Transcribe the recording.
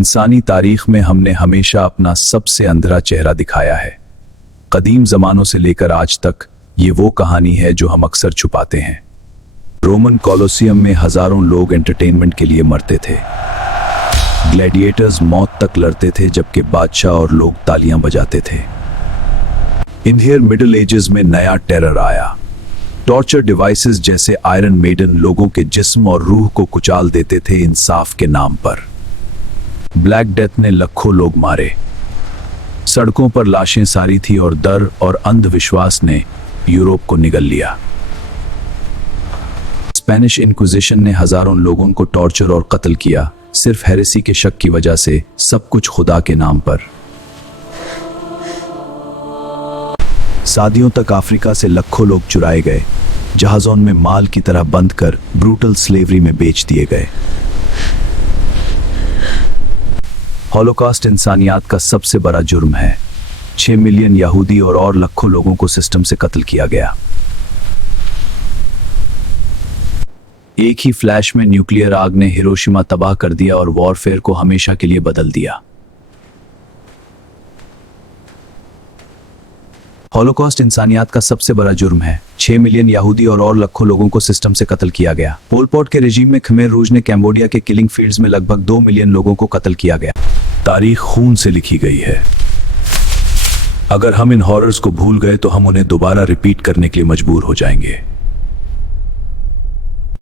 इंसानी तारीख में हमने हमेशा अपना सबसे अंधेरा चेहरा दिखाया है। कदीम जमानों से लेकर आज तक ये वो कहानी है जो हम अक्सर छुपाते हैं। रोमन कॉलोसियम में हजारों लोग एंटरटेनमेंट के लिए मरते थे। ग्लैडिएटर्स मौत तक लड़ते थे, जबकि बादशाह और लोग तालियां बजाते थे। इंडियन मिडिल एजेस में नया टेरर आया। टॉर्चर डिवाइसेस जैसे आयरन मेडन लोगों के जिस्म और रूह को कुचाल देते थे इंसाफ के नाम पर। ब्लैक डेथ ने लाखों लोग मारे। सड़कों पर लाशें सारी थी और डर और अंधविश्वास ने यूरोप को निगल लिया। स्पेनिश इंक्विजिशन ने हजारों लोगों को टॉर्चर और कत्ल किया, सिर्फ हेरेसी के शक की वजह से, सब कुछ खुदा के नाम पर। सदियों तक अफ्रीका से लाखों लोग चुराए गए, जहाजों में माल की तरह बंद कर ब्रूटल स्लेवरी में बेच दिए गए। हॉलोकॉस्ट इंसानियत का सबसे बड़ा जुर्म है। 6 मिलियन यहूदी और लाखों लोगों को सिस्टम से कत्ल किया गया। एक ही फ्लैश में न्यूक्लियर आग ने हिरोशिमा तबाह कर दिया और वॉरफेयर को हमेशा के लिए बदल दिया। हॉलोकॉस्ट इंसानियत का सबसे बड़ा जुर्म है। 6 मिलियन यहूदी और लाखों लोगों को सिस्टम से कत्ल किया गया। पोल पॉट के रेजिम में खमेर रूज ने कैम्बोडिया के किलिंग फील्ड्स में लगभग 2 मिलियन लोगों को कत्ल किया गया। तारीख खून से लिखी गई है। अगर हम इन हॉरर्स को भूल गए तो हम उन्हें दोबारा रिपीट करने के लिए मजबूर हो जाएंगे।